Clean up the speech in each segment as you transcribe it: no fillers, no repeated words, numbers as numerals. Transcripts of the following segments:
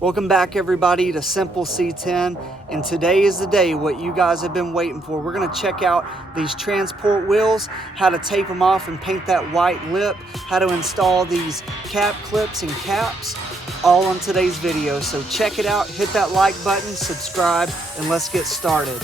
Welcome back everybody to Simple C10, and today is the day what you guys have been waiting for. We're going to check out these transport wheels, how to tape them off and paint that white lip, how to install these cap clips and caps, all on today's video. So check it out, hit that like button, subscribe, and let's get started.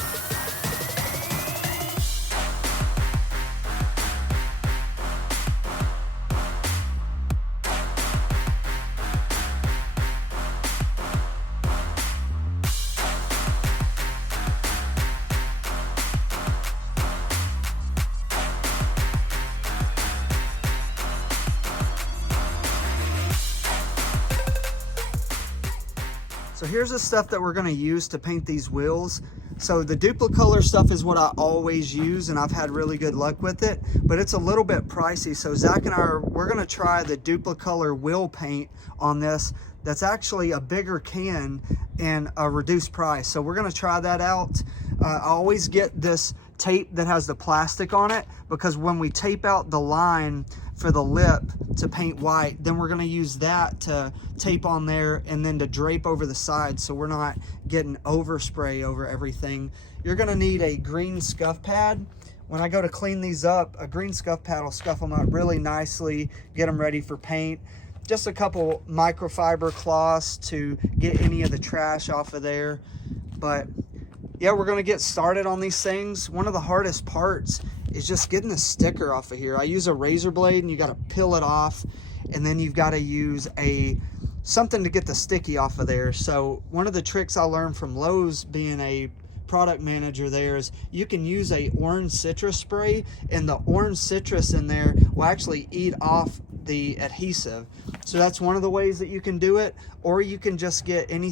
So here's the stuff that we're going to use to paint these wheels. So the Duplicolor stuff is what I always use, and I've had really good luck with it, but it's a little bit pricey. So Zach and we're going to try the Duplicolor wheel paint on this. That's actually a bigger can and a reduced price. So we're going to try that out. I always get this tape that has the plastic on it, because when we tape out the line for the lip to paint white, then we're going to use that to tape on there and then to drape over the side, so we're not getting overspray over everything. You're going to need a green scuff pad. When I go to clean these up, a green scuff pad will scuff them up really nicely, get them ready for paint. Just a couple microfiber cloths to get any of the trash off of there. But yeah, we're going to get started on these things. One of the hardest parts is just getting the sticker off of here. I use a razor blade, and you got to peel it off, and then you've got to use something to get the sticky off of there. So one of the tricks I learned from Lowe's, being a product manager there, is you can use a orange citrus spray, and the orange citrus in there will actually eat off the adhesive. So that's one of the ways that you can do it, or you can just get any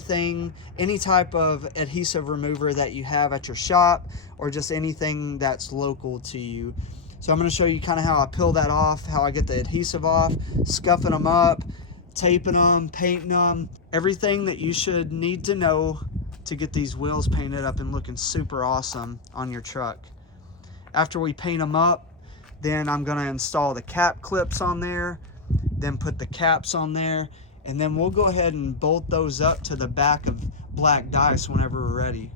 type of adhesive remover that you have at your shop, or just anything that's local to you. So I'm going to show you kind of how I peel that off, how I get the adhesive off, scuffing them up, taping them, painting them, everything that you should need to know to get these wheels painted up and looking super awesome on your truck. After we paint them up, then I'm going to install the cap clips on there, then put the caps on there, and then we'll go ahead and bolt those up to the back of black dice whenever we're ready.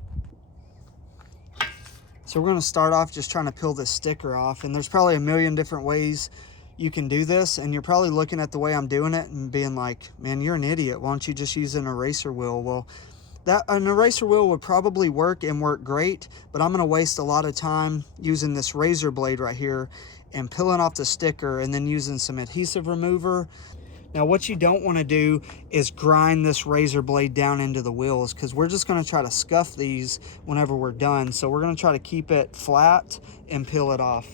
So we're going to start off just trying to peel this sticker off, and there's probably a million different ways you can do this, and you're probably looking at the way I'm doing it and being like, man, you're an idiot, why don't you just use an eraser wheel? Well, an eraser wheel would probably work and work great, but I'm going to waste a lot of time using this razor blade right here and peeling off the sticker and then using some adhesive remover. Now what you don't want to do is grind this razor blade down into the wheels, because we're just going to try to scuff these whenever we're done. So we're going to try to keep it flat and peel it off.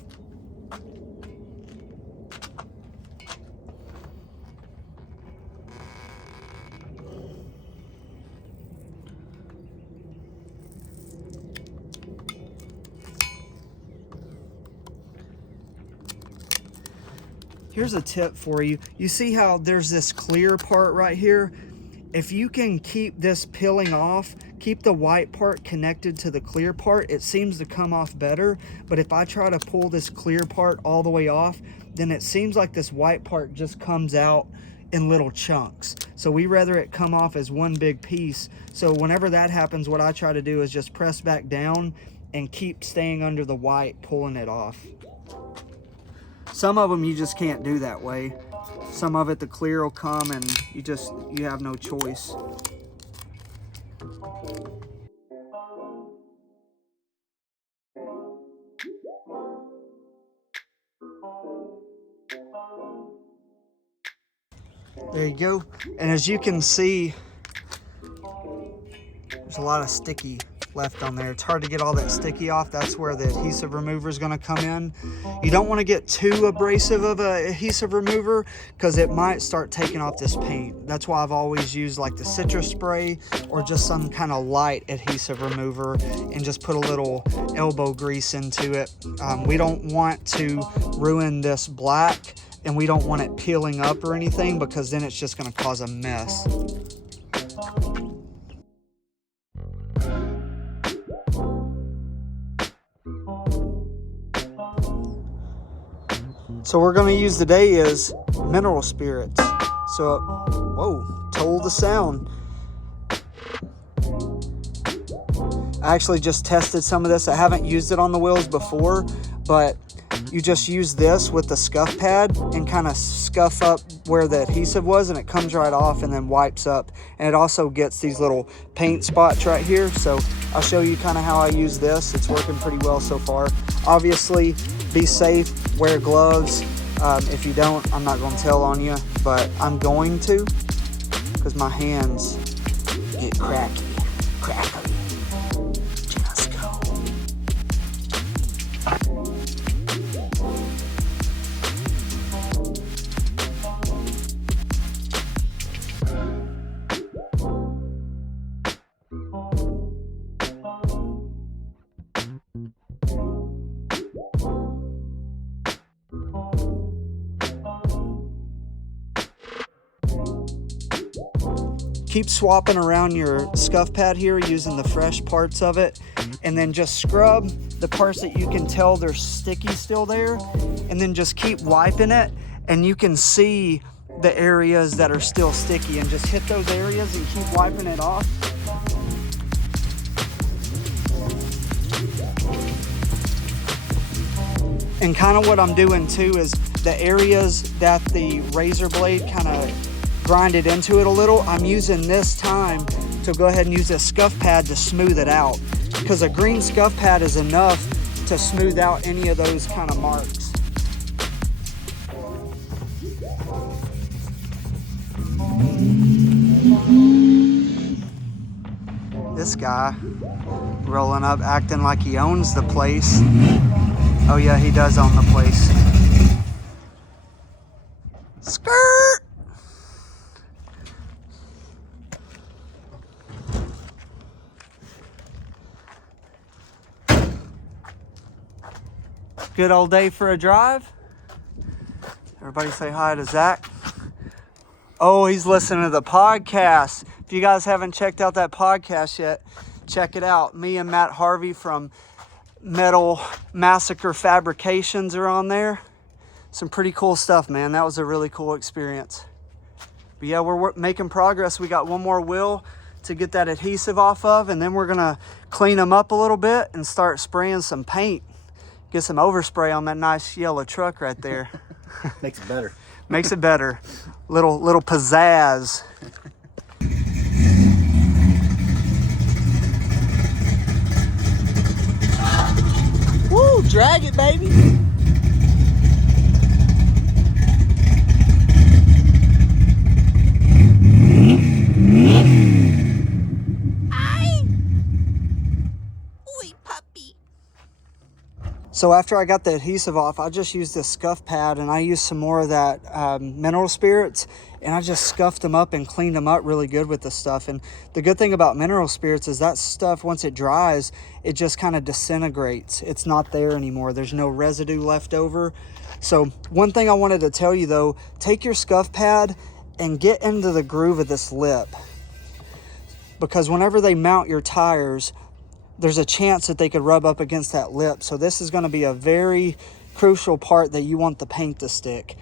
Here's a tip for you. You see how there's this clear part right here? If you can keep this peeling off, keep the white part connected to the clear part, it seems to come off better. But if I try to pull this clear part all the way off, then it seems like this white part just comes out in little chunks. So we rather it come off as one big piece. So whenever that happens, what I try to do is just press back down and keep staying under the white, pulling it off. Some of them you just can't do that way. Some of it, the clear will come and you have no choice. There you go. And as you can see, there's a lot of sticky left on there. It's hard to get all that sticky off. That's where the adhesive remover is going to come in. You don't want to get too abrasive of an adhesive remover, because it might start taking off this paint. That's why I've always used like the citrus spray or just some kind of light adhesive remover, and just put a little elbow grease into it. We don't want to ruin this black, and we don't want it peeling up or anything, because then it's just going to cause a mess. So we're going to use today is mineral spirits. So, whoa, told the sound. I actually just tested some of this. I haven't used it on the wheels before, but you just use this with the scuff pad and kind of scuff up where the adhesive was, and it comes right off and then wipes up. And it also gets these little paint spots right here. So I'll show you kind of how I use this. It's working pretty well so far. Obviously, be safe, wear gloves. If you don't, I'm not going to tell on you, but I'm going to, because my hands get crackly. Just go. Keep swapping around your scuff pad here using the fresh parts of it, and then just scrub the parts that you can tell they're sticky still there, and then just keep wiping it, and you can see the areas that are still sticky, and just hit those areas and keep wiping it off. And kind of what I'm doing too is the areas that the razor blade kind of grinded into it a little, I'm using this time to go ahead and use a scuff pad to smooth it out, because a green scuff pad is enough to smooth out any of those kind of marks. This guy rolling up acting like he owns the place. Oh yeah, he does own the place. Skirt! Good old day for a drive. Everybody say hi to Zach. Oh, he's listening to the podcast. If you guys haven't checked out that podcast yet, check it out. Me and Matt Harvey from Metal Massacre Fabrications are on there. Some pretty cool stuff, man. That was a really cool experience. But yeah, we're making progress. We got one more wheel to get that adhesive off of, and then we're gonna clean them up a little bit and start spraying some paint. Get some overspray on that nice yellow truck right there. Makes it better. Makes it better. Little pizzazz. Woo, drag it, baby. So after I got the adhesive off, I just used this scuff pad, and I used some more of that mineral spirits, and I just scuffed them up and cleaned them up really good with this stuff. And the good thing about mineral spirits is that stuff, once it dries, it just kind of disintegrates. It's not there anymore. There's no residue left over. So one thing I wanted to tell you though, take your scuff pad and get into the groove of this lip, because whenever they mount your tires, there's a chance that they could rub up against that lip. So this is going to be a very crucial part that you want the paint to stick.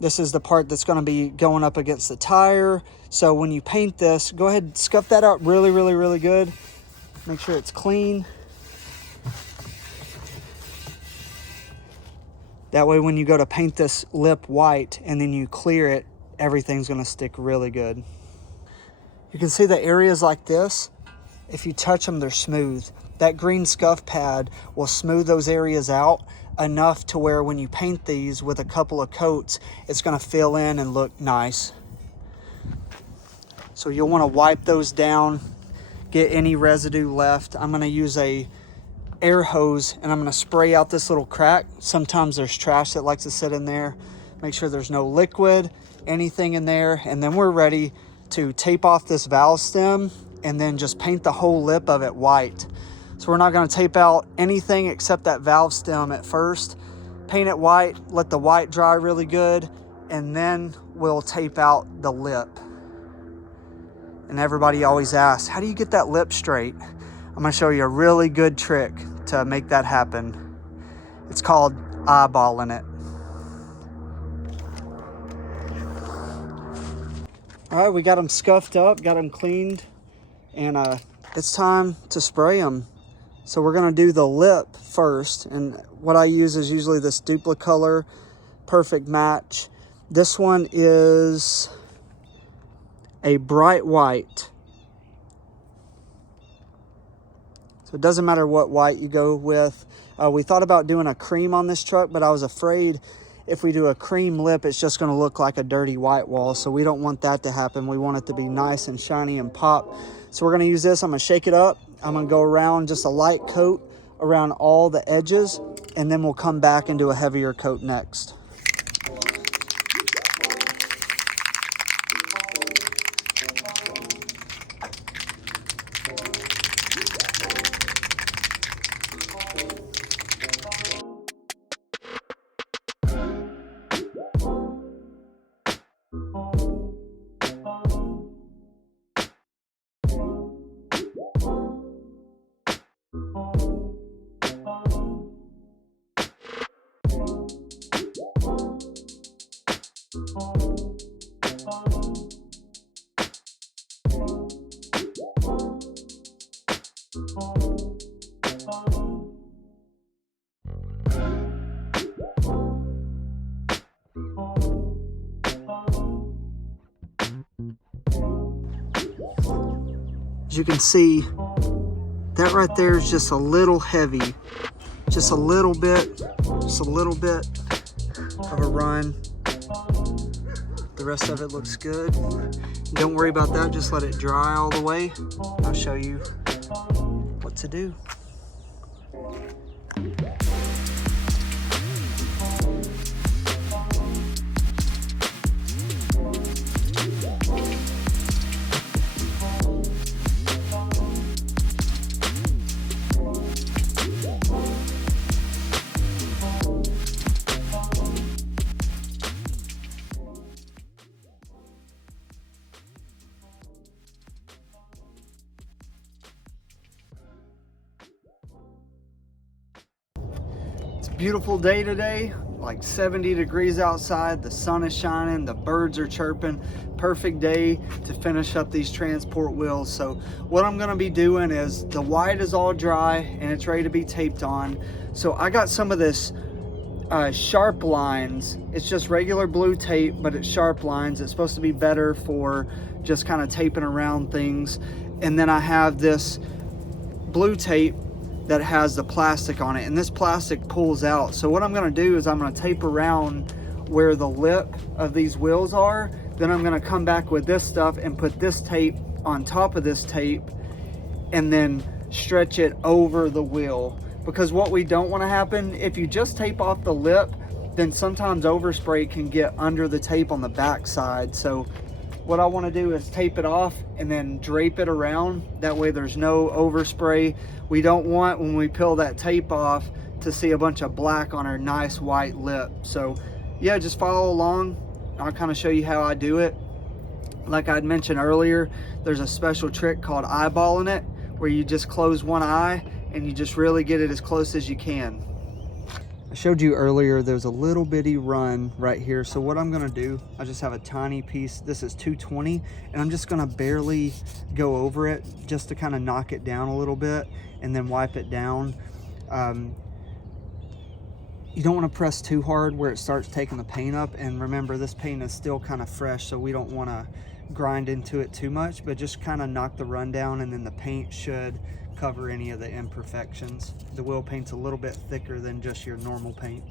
This is the part that's going to be going up against the tire. So when you paint this, go ahead and scuff that out really, really, really good. Make sure it's clean. That way when you go to paint this lip white and then you clear it, everything's going to stick really good. You can see the areas like this. If you touch them, they're smooth. That green scuff pad will smooth those areas out enough to where when you paint these with a couple of coats, it's going to fill in and look nice. So you'll want to wipe those down, get any residue left. I'm going to use a air hose and I'm going to spray out this little crack. Sometimes there's trash that likes to sit in there. Make sure there's no liquid, anything in there, and then we're ready to tape off this valve stem and then just paint the whole lip of it white. So we're not going to tape out anything except that valve stem at first. Paint it white, let the white dry really good, and then we'll tape out the lip. And everybody always asks, how do you get that lip straight? I'm going to show you a really good trick to make that happen. It's called eyeballing it. All right, we got them scuffed up, got them cleaned And it's time to spray them. So we're gonna do the lip first, and what I use is usually this Dupli-Color Perfect Match. This one is a bright white. So it doesn't matter what white you go with. We thought about doing a cream on this truck, but I was afraid if we do a cream lip, it's just gonna look like a dirty white wall. So we don't want that to happen. We want it to be nice and shiny and pop. So we're gonna use this. I'm gonna shake it up. I'm gonna go around just a light coat around all the edges, and then we'll come back and do a heavier coat next. As you can see, that right there is just a little heavy. Just a little bit of a run. The rest of it looks good. Don't worry about that, just let it dry all the way. I'll show you what to do. Beautiful day today, like 70 degrees outside, the sun is shining, the birds are chirping. Perfect day to finish up these transport wheels. So what I'm going to be doing is, the white is all dry and it's ready to be taped on. So I got some of this sharp lines. It's just regular blue tape, but it's sharp lines. It's supposed to be better for just kind of taping around things. And then I have this blue tape that has the plastic on it, and this plastic pulls out. So what I'm gonna do is I'm gonna tape around where the lip of these wheels are. Then I'm gonna come back with this stuff and put this tape on top of this tape and then stretch it over the wheel. Because what we don't wanna happen, if you just tape off the lip, then sometimes overspray can get under the tape on the back side. So what I wanna do is tape it off and then drape it around. That way there's no overspray. We don't want, when we peel that tape off, to see a bunch of black on our nice white lip. So yeah, just follow along. I'll kind of show you how I do it. Like I'd mentioned earlier, there's a special trick called eyeballing it, where you just close one eye and you just really get it as close as you can. I showed you earlier there's a little bitty run right here. So what I'm gonna do, I just have a tiny piece. This is 220, and I'm just gonna barely go over it just to kind of knock it down a little bit and then wipe it down. You don't want to press too hard where it starts taking the paint up. And remember, this paint is still kind of fresh, so we don't want to grind into it too much, but just kind of knock the run down, and then the paint should cover any of the imperfections. The wheel paint's a little bit thicker than just your normal paint.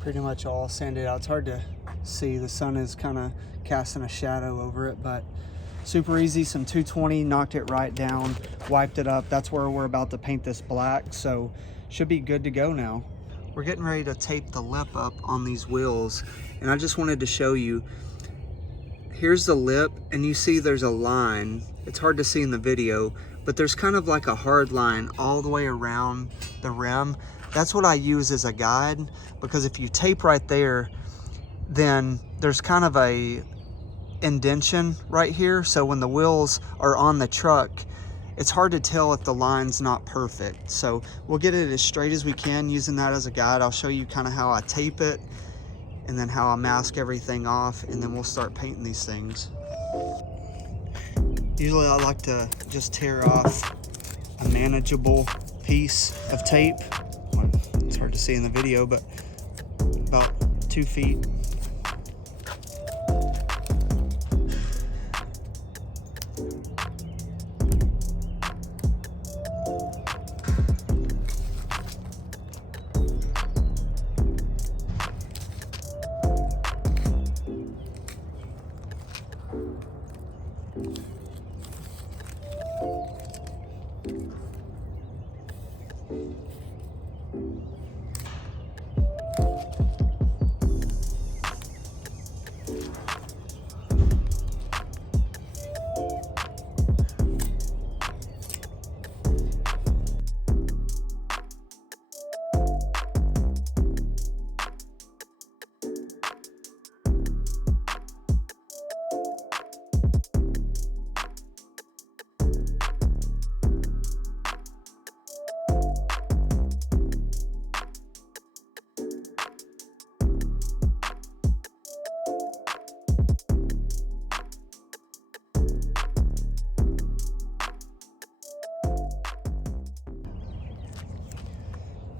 Pretty much all sanded out. It's hard to see, the sun is kind of casting a shadow over it, but super easy. Some 220, knocked it right down, wiped it up. That's where we're about to paint this black, so should be good to go now. We're getting ready to tape the lip up on these wheels, and I just wanted to show you, here's the lip, and you see there's a line. It's hard to see in the video, but there's kind of like a hard line all the way around the rim. That's what I use as a guide, because if you tape right there, then there's kind of a indentation right here. So when the wheels are on the truck, it's hard to tell if the line's not perfect. So we'll get it as straight as we can using that as a guide. I'll show you kind of how I tape it and then how I mask everything off, and then we'll start painting these things. Usually I like to just tear off a manageable piece of tape. Well, it's hard to see in the video, but about 2 feet.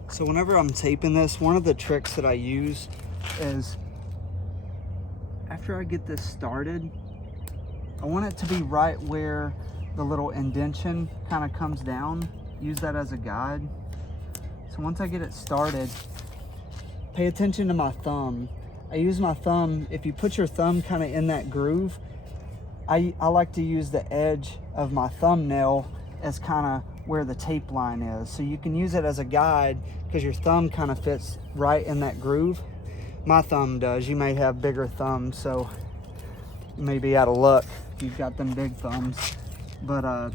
So whenever I'm taping this, one of the tricks that I use is after I get this started, I want it to be right where the little indentation kind of comes down. Use that as a guide. So once I get it started, pay attention to my thumb. I use my thumb. If you put your thumb kind of in that groove, I like to use the edge of my thumbnail as kind of where the tape line is. So you can use it as a guide because your thumb kind of fits right in that groove. My thumb does. You may have bigger thumbs, so you may be out of luck if you've got them big thumbs. But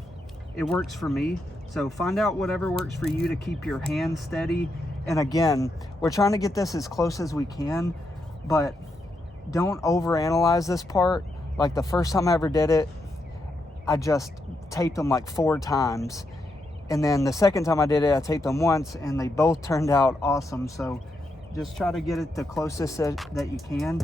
it works for me. So find out whatever works for you to keep your hand steady. And again, we're trying to get this as close as we can, but don't overanalyze this part. Like the first time I ever did it, I just taped them like 4 times. And then the second time I did it, I taped them once and they both turned out awesome. So just try to get it the closest that you can.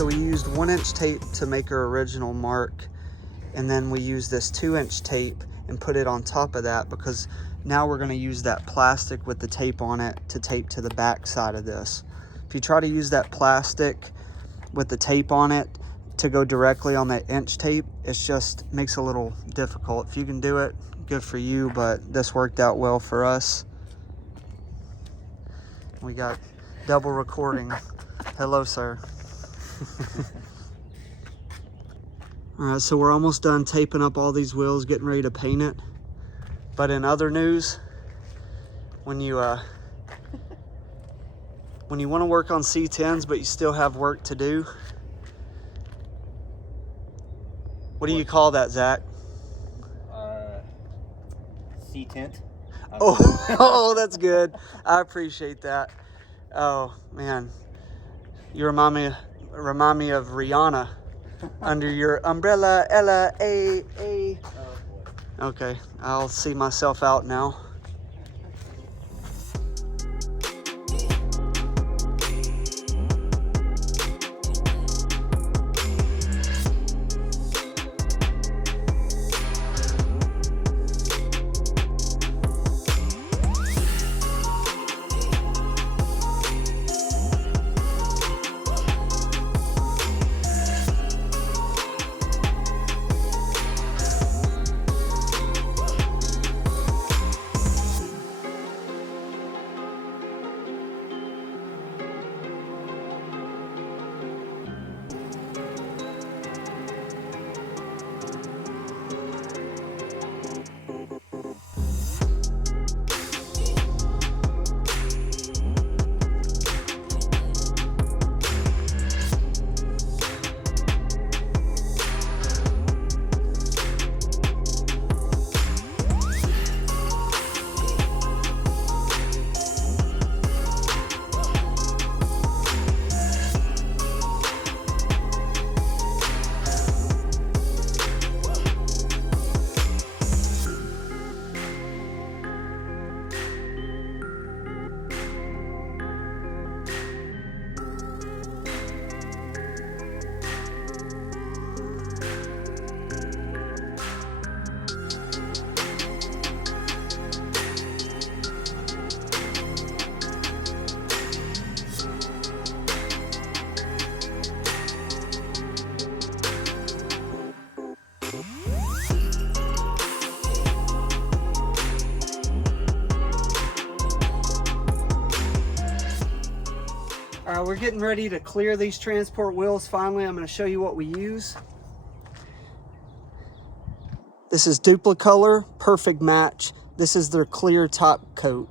So we used 1-inch tape to make our original mark, and then we used this 2-inch tape and put it on top of that because now we're going to use that plastic with the tape on it to tape to the back side of this. If you try to use that plastic with the tape on it to go directly on that inch tape, it just makes it a little difficult. If you can do it, good for you, but this worked out well for us. We got double recording. Hello, sir. All right, so we're almost done taping up all these wheels, getting ready to paint it. But in other news, when you want to work on C10s but you still have work to do, what do you call that, Zach? tint. Oh, that's good. I appreciate that. Oh man, you remind me of Rihanna under your umbrella, Ella, A. Oh, boy. Okay, I'll see myself out now. All right, we're getting ready to clear these transport wheels. Finally, I'm going to show you what we use. This is Duplicolor Perfect Match. This is their clear top coat.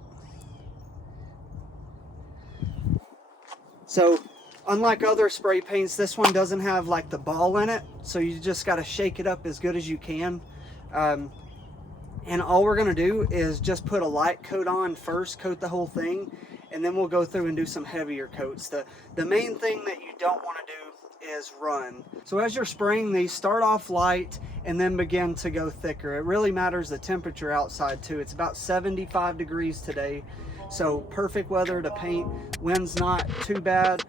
So unlike other spray paints, this one doesn't have like the ball in it. So you just got to shake it up as good as you can. And all we're going to do is just put a light coat on first, coat the whole thing, and then we'll go through and do some heavier coats. The main thing that you don't want to do is run. So as you're spraying these, start off light and then begin to go thicker. It really matters the temperature outside too. It's about 75 degrees today, so perfect weather to paint. Wind's not too bad.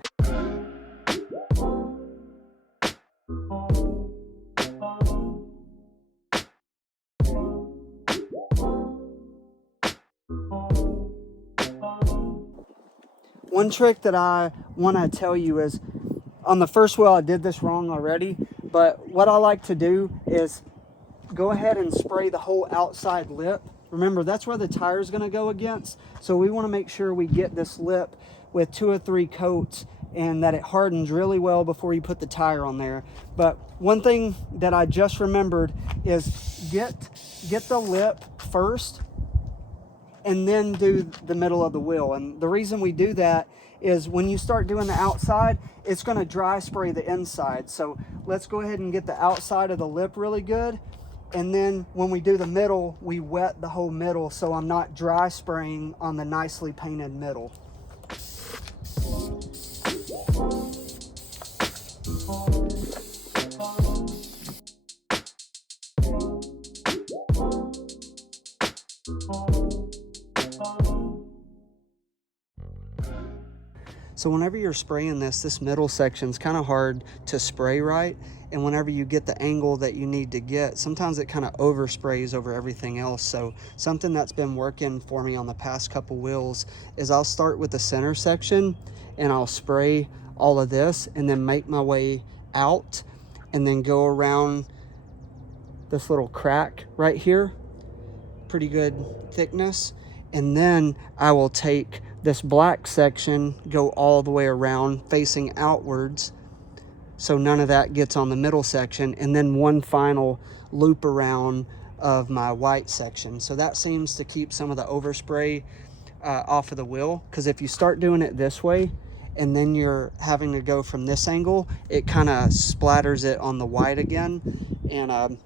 One trick that I want to tell you is, on the first wheel I did this wrong already, but what I like to do is go ahead and spray the whole outside lip. Remember, that's where the tire is going to go against, so we want to make sure we get this lip with 2 or 3 coats and that it hardens really well before you put the tire on there. But one thing that I just remembered is get the lip first and then do the middle of the wheel. And the reason we do that is when you start doing the outside, it's going to dry spray the inside. So let's go ahead and get the outside of the lip really good, and then when we do the middle, we wet the whole middle so I'm not dry spraying on the nicely painted middle. So whenever you're spraying this middle section's kind of hard to spray right, and whenever you get the angle that you need to get, sometimes it kind of oversprays over everything else. So something that's been working for me on the past couple wheels is I'll start with the center section and I'll spray all of this and then make my way out and then go around this little crack right here, pretty good thickness, and then I will take this black section, go all the way around facing outwards so none of that gets on the middle section, and then one final loop around of my white section. So that seems to keep some of the overspray off of the wheel, because if you start doing it this way and then you're having to go from this angle, it kind of splatters it on the white again, and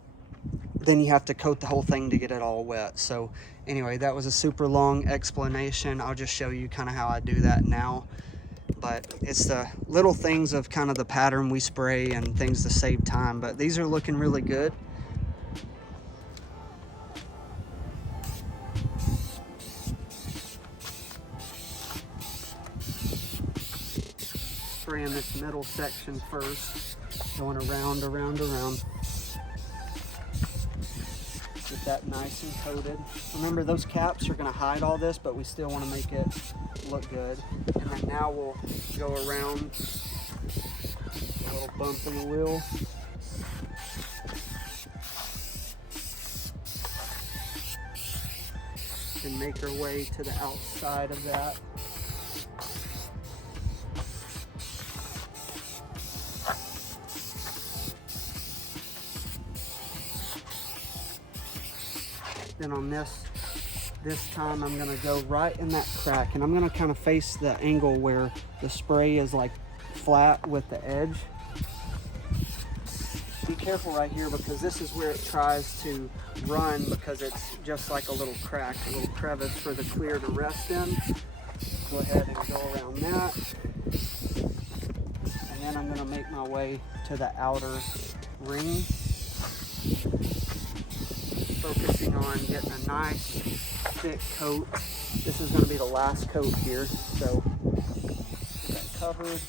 then you have to coat the whole thing to get it all wet. So anyway, that was a super long explanation. I'll just show you kind of how I do that now. But it's the little things of kind of the pattern we spray and things to save time. But these are looking really good. Spraying this middle section first, going around. Get that nice and coated. Remember, those caps are going to hide all this, but we still want to make it look good. And then now we'll go around a little bump in the wheel. And make our way to the outside of that. Then on this time I'm gonna go right in that crack, and I'm gonna kind of face the angle where the spray is like flat with the edge. Be careful right here, because this is where it tries to run, because it's just like a little crack, a little crevice for the clear to rest in. Go ahead and go around that. And then I'm gonna make my way to the outer ring, focusing on getting a nice thick coat. This is going to be the last coat here, so get that covered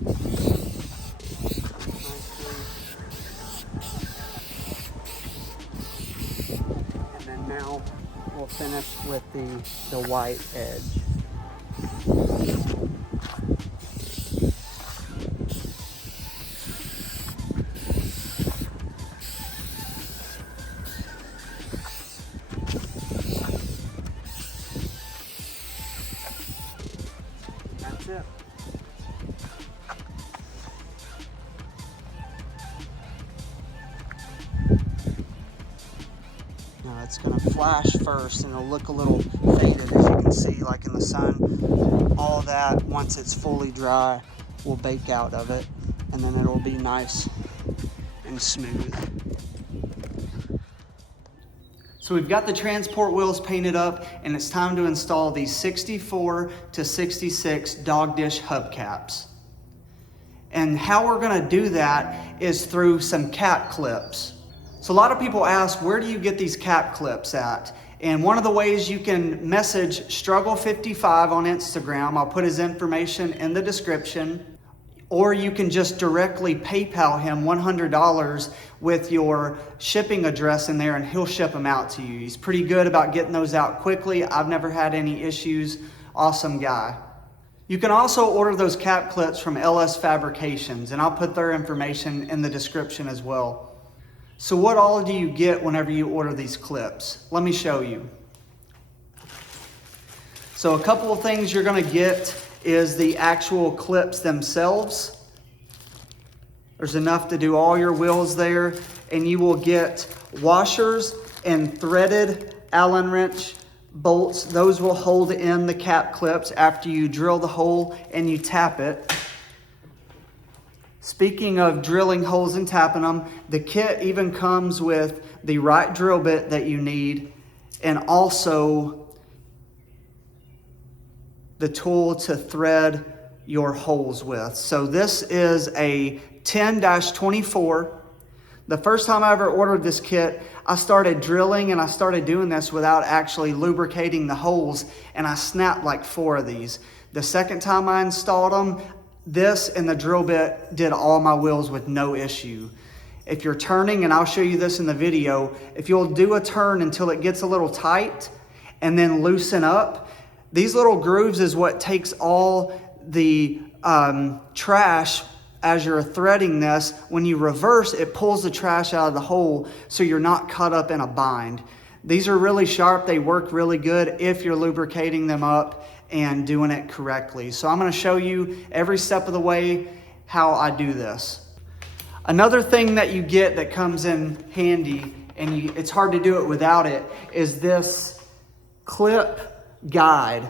nicely. And then now we'll finish with the white edge. That's it. Now it's going to flash first, and it'll look a little faded, as you can see, like in the sun. All that, once it's fully dry, will bake out of it, and then it'll be nice and smooth. So we've got the transport wheels painted up, and it's time to install these 64 to 66 dog dish hubcaps. And how we're gonna do that is through some cap clips. So a lot of people ask, where do you get these cap clips at? And one of the ways, you can message Struggle55 on Instagram. I'll put his information in the description. Or you can just directly PayPal him $100 with your shipping address in there, and he'll ship them out to you. He's pretty good about getting those out quickly. I've never had any issues. Awesome guy. You can also order those cap clips from LS Fabrications, and I'll put their information in the description as well. So what all do you get whenever you order these clips? Let me show you. So a couple of things you're gonna get is the actual clips themselves. There's enough to do all your wheels there, and you will get washers and threaded Allen wrench bolts. Those will hold in the cap clips after you drill the hole and you tap it. Speaking of drilling holes and tapping them, the kit even comes with the right drill bit that you need, and also the tool to thread your holes with. So this is a 10-24. The first time I ever ordered this kit, I started drilling and I started doing this without actually lubricating the holes, and I snapped like 4 of these. The second time I installed them, this and the drill bit did all my wheels with no issue. If you're turning, and I'll show you this in the video, if you'll do a turn until it gets a little tight and then loosen up, these little grooves is what takes all the trash as you're threading this. When you reverse, it pulls the trash out of the hole, so you're not caught up in a bind. These are really sharp. They work really good if you're lubricating them up and doing it correctly. So I'm going to show you every step of the way how I do this. Another thing that you get that comes in handy, and it's hard to do it without it, is this clip guide.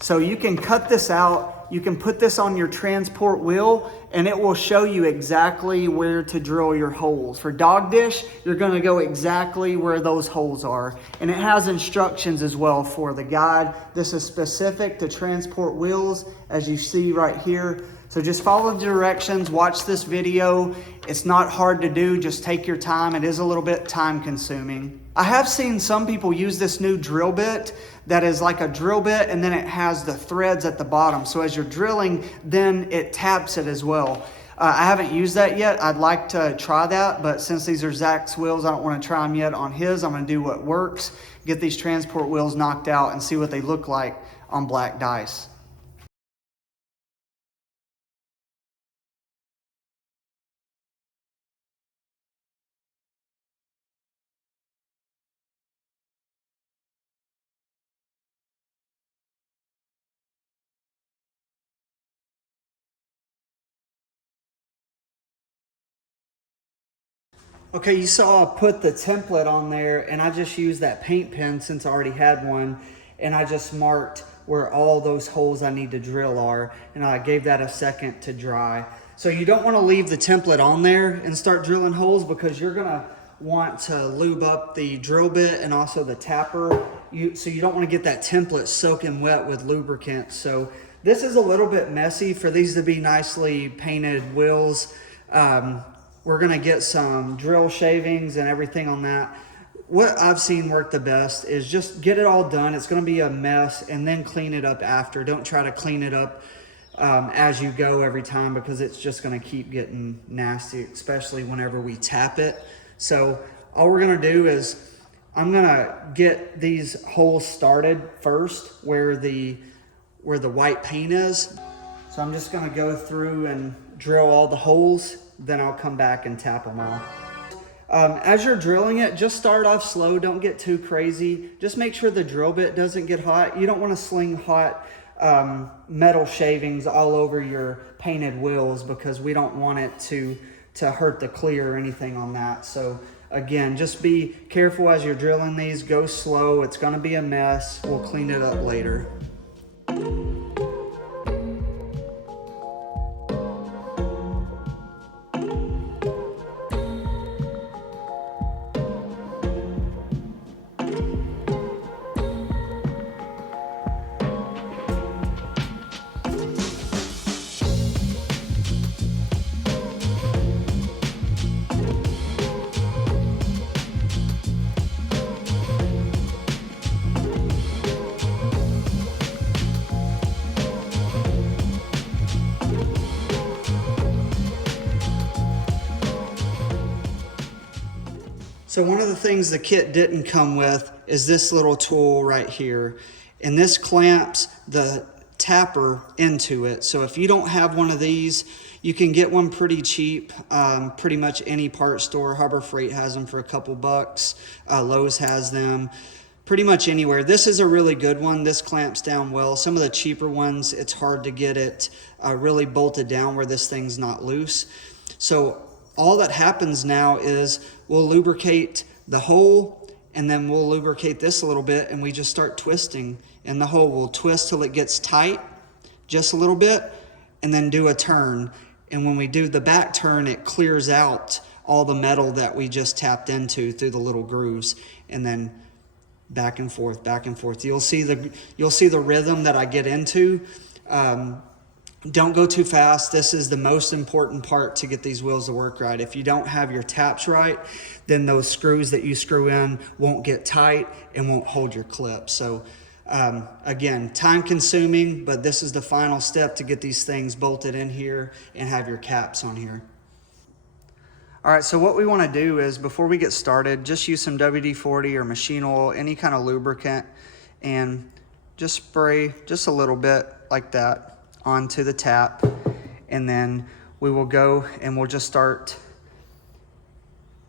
So you can cut this out you can put this on your transport wheel and it will show you exactly where to drill your holes. For dog dish, you're gonna go exactly where those holes are. And it has instructions as well for the guide. This is specific to transport wheels, as you see right here. So just follow the directions, watch this video. It's not hard to do, just take your time. It is a little bit time consuming. I have seen some people use this new drill bit that is like a drill bit and then it has the threads at the bottom. So as you're drilling, then it taps it as well. I haven't used that yet. I'd like to try that, but since these are Zach's wheels, I don't want to try them yet on his. I'm going to do what works, get these transport wheels knocked out and see what they look like on black dice. Okay, you saw I put the template on there and I just used that paint pen since I already had one, and I just marked where all those holes I need to drill are, and I gave that a second to dry. So you don't want to leave the template on there and start drilling holes because you're gonna want to lube up the drill bit and also the tapper. So you don't want to get that template soaking wet with lubricant. So this is a little bit messy for these to be nicely painted wheels. We're gonna get some drill shavings and everything on that. What I've seen work the best is just get it all done. It's gonna be a mess and then clean it up after. Don't try to clean it up as you go every time because it's just gonna keep getting nasty, especially whenever we tap it. So all we're gonna do is I'm gonna get these holes started first where the white paint is. So I'm just gonna go through and drill all the holes, then I'll come back and tap them all. As you're drilling it, just start off slow, don't get too crazy. Just make sure the drill bit doesn't get hot. You don't wanna sling hot metal shavings all over your painted wheels because we don't want it to hurt the clear or anything on that. So again, just be careful as you're drilling these, go slow. It's gonna be a mess. We'll clean it up later. So one of the things the kit didn't come with is this little tool right here. And this clamps the tapper into it. So if you don't have one of these, you can get one pretty cheap. Pretty much any part store. Harbor Freight has them for a couple bucks. Lowe's has them. Pretty much anywhere. This is a really good one. This clamps down well. Some of the cheaper ones, it's hard to get it really bolted down where this thing's not loose. So all that happens now is we'll lubricate the hole and then we'll lubricate this a little bit and we just start twisting in the hole. We'll twist till it gets tight just a little bit and then do a turn. And when we do the back turn, it clears out all the metal that we just tapped into through the little grooves, and then back and forth, back and forth. You'll see the rhythm that I get into. Don't go too fast. This is the most important part to get these wheels to work right. If you don't have your taps right, then those screws that you screw in won't get tight and won't hold your clip. So again, time consuming, but this is the final step to get these things bolted in here and have your caps on here. All right, so what we want to do is before we get started, just use some WD-40 or machine oil, any kind of lubricant, and just spray just a little bit like that onto the tap, and then we will go and we'll just start,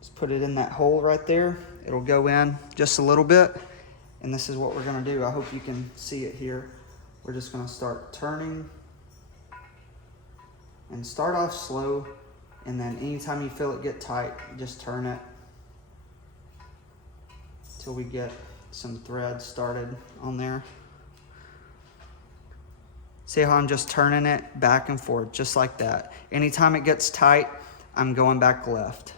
just put it in that hole right there. It'll go in just a little bit, and this is what we're gonna do. I hope you can see it here. We're just gonna start turning and start off slow, and then anytime you feel it get tight, just turn it till we get some thread started on there. See how I'm just turning it back and forth, just like that. Anytime it gets tight, I'm going back left.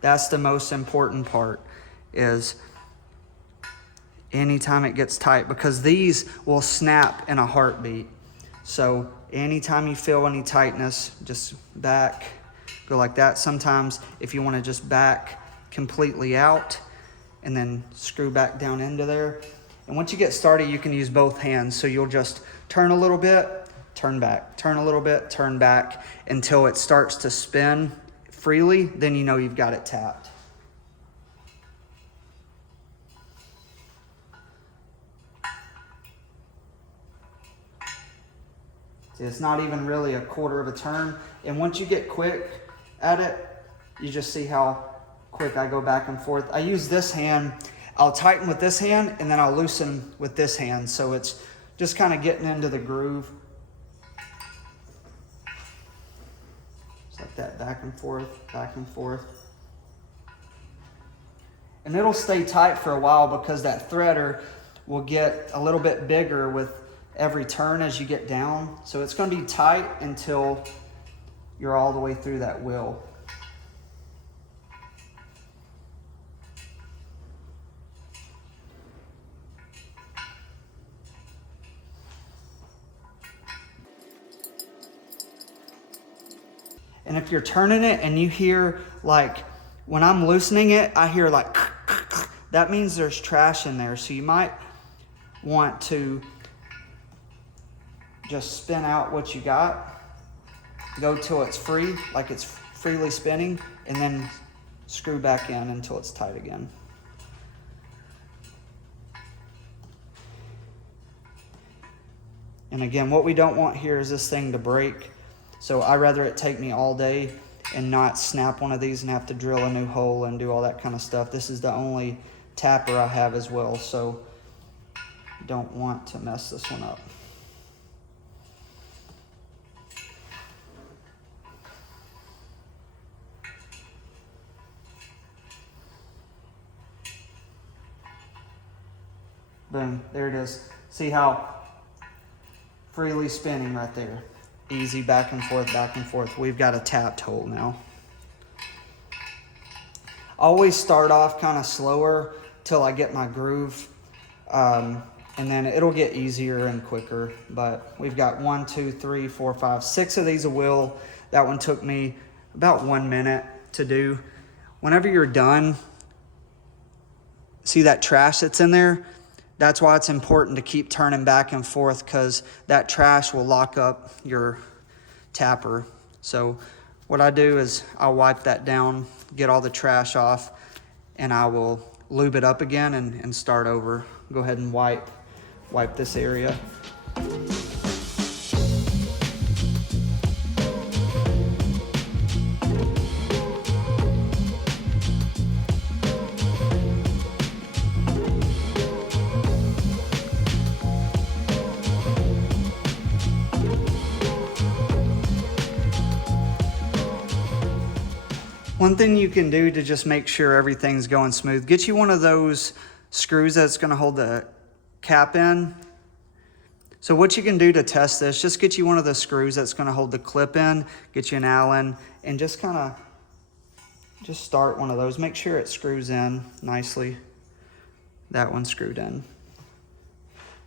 That's the most important part, is anytime it gets tight, because these will snap in a heartbeat. So anytime you feel any tightness, just back, go like that. Sometimes if you want to just back completely out and then screw back down into there. And once you get started, you can use both hands. So you'll just turn a little bit, turn back, turn a little bit, turn back until it starts to spin freely. Then you know you've got it tapped. See, it's not even really a quarter of a turn. And once you get quick at it, you just see how quick I go back and forth. I use this hand. I'll tighten with this hand and then I'll loosen with this hand. So it's just kind of getting into the groove. Just like that, back and forth, back and forth. And it'll stay tight for a while because that threader will get a little bit bigger with every turn as you get down. So it's going to be tight until you're all the way through that wheel. And if you're turning it and you hear, like, when I'm loosening it, I hear like, that means there's trash in there. So you might want to just spin out what you got, go till it's free, like it's freely spinning, and then screw back in until it's tight again. And again, what we don't want here is this thing to break. So I'd rather it take me all day and not snap one of these and have to drill a new hole and do all that kind of stuff. This is the only tapper I have as well, so don't want to mess this one up. Boom, there it is. See how freely spinning right there. Easy back and forth, back and forth. We've got a tapped hole now. Always start off kind of slower till I get my groove. And then it'll get easier and quicker. But we've got 1, 2, 3, 4, 5, 6 of these a wheel. That one took me about 1 minute to do. Whenever you're done, see that trash that's in there? That's why it's important to keep turning back and forth, because that trash will lock up your tapper. So what I do is I'll wipe that down, get all the trash off, and I will lube it up again and start over. Go ahead and wipe this area. One thing you can do to just make sure everything's going smooth, get you one of those screws that's going to hold the cap in. So what you can do to test this, just get you one of the screws that's going to hold the clip in, get you an Allen, and just kind of just start one of those. Make sure it screws in nicely. That one's screwed in.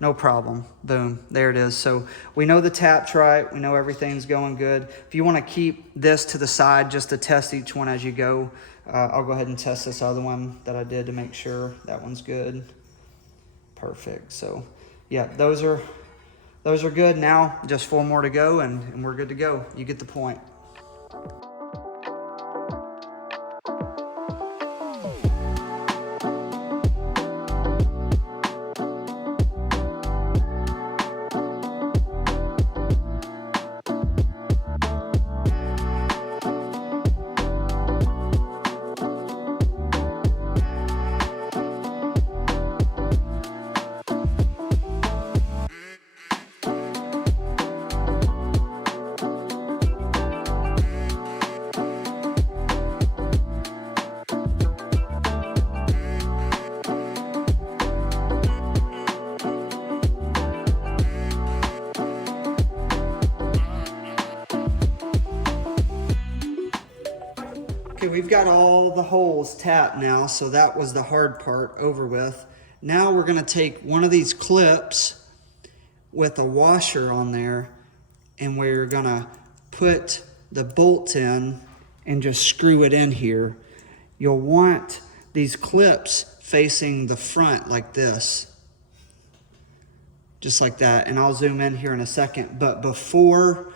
No problem. Boom. There it is. So we know the tap's right. We know everything's going good. If you want to keep this to the side just to test each one as you go, I'll go ahead and test this other one that I did to make sure that one's good. Perfect. So yeah, those are good. Now just 4 more to go and we're good to go. You get the point. we've got all the holes tapped now, so that was the hard part over with. Now we're gonna take one of these clips with a washer on there, and we're gonna put the bolt in and just screw it in here. You'll want these clips facing the front like this, just like that, and I'll zoom in here in a second. But before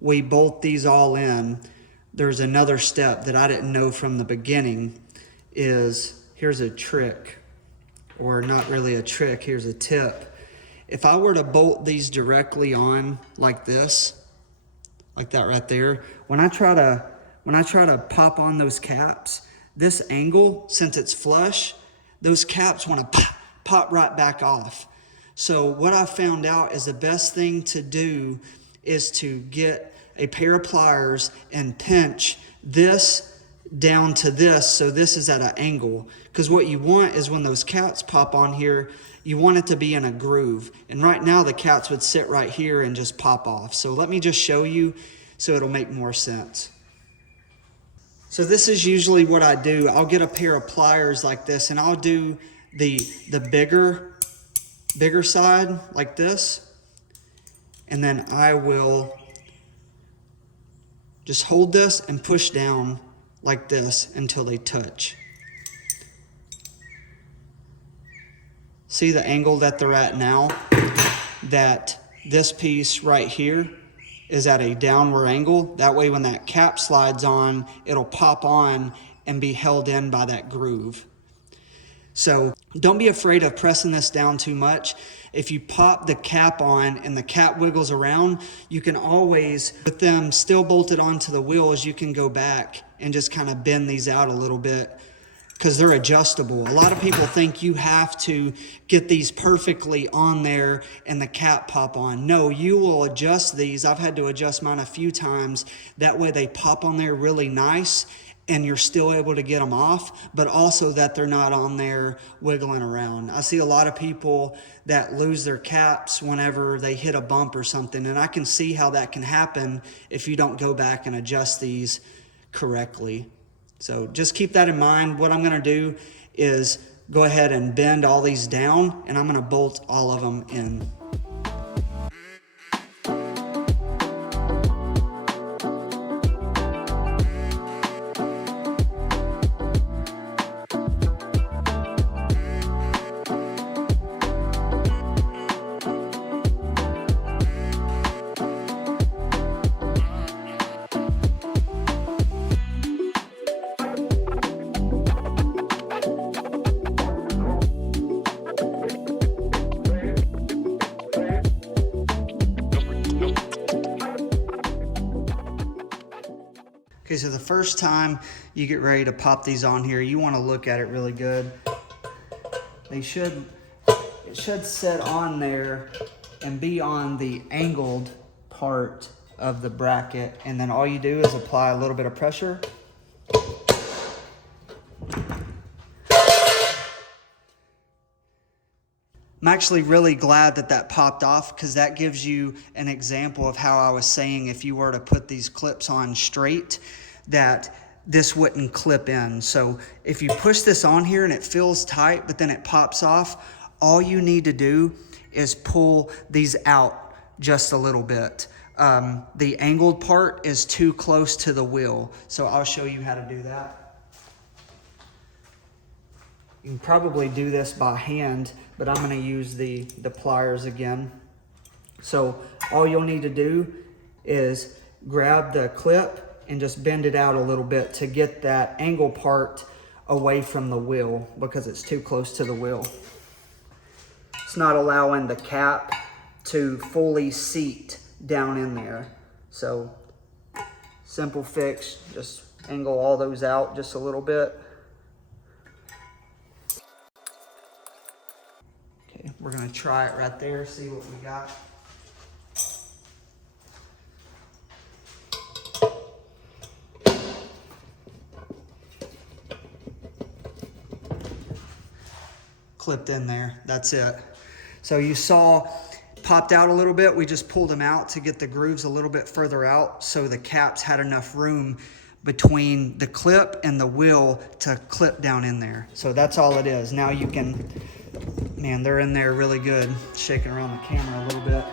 we bolt these all in, there's another step that I didn't know from the beginning. Here's a trick, or not really a trick, here's a tip. If I were to bolt these directly on like this, like that right there, when I try to pop on those caps, this angle, since it's flush, those caps want to pop right back off. So what I found out is the best thing to do is to get a pair of pliers and pinch this down to this, so this is at an angle. Because what you want is when those caps pop on here, you want it to be in a groove. And right now the caps would sit right here and just pop off. So let me just show you so it'll make more sense. So this is usually what I do. I'll get a pair of pliers like this, and I'll do the bigger side like this, and then I will just hold this and push down like this until they touch. See the angle that they're at now? That this piece right here is at a downward angle. That way when that cap slides on, it'll pop on and be held in by that groove. So don't be afraid of pressing this down too much. If you pop the cap on and the cap wiggles around, you can always, with them still bolted onto the wheels, you can go back and just kind of bend these out a little bit, because they're adjustable. A lot of people think you have to get these perfectly on there and the cap pop on. No, you will adjust these. I've had to adjust mine a few times. That way they pop on there really nice and you're still able to get them off, but also that they're not on there wiggling around. I see a lot of people that lose their caps whenever they hit a bump or something, and I can see how that can happen if you don't go back and adjust these correctly. So just keep that in mind. What I'm gonna do is go ahead and bend all these down, and I'm gonna bolt all of them in. Okay, so the first time you get ready to pop these on here, you want to look at it really good. It should sit on there and be on the angled part of the bracket, and then all you do is apply a little bit of pressure. I'm actually really glad that that popped off, because that gives you an example of how I was saying if you were to put these clips on straight, that this wouldn't clip in. So if you push this on here and it feels tight, but then it pops off, all you need to do is pull these out just a little bit. The angled part is too close to the wheel, so I'll show you how to do that. You can probably do this by hand, but I'm going to use the pliers again. So all you'll need to do is grab the clip and just bend it out a little bit to get that angle part away from the wheel, because it's too close to the wheel. It's not allowing the cap to fully seat down in there. So simple fix, just angle all those out just a little bit. We're gonna try it right there, see what we got. Clipped in there, that's it. So you saw, popped out a little bit. We just pulled them out to get the grooves a little bit further out so the caps had enough room between the clip and the wheel to clip down in there. So that's all it is. Now you can, man, they're in there really good. Shaking around the camera a little bit.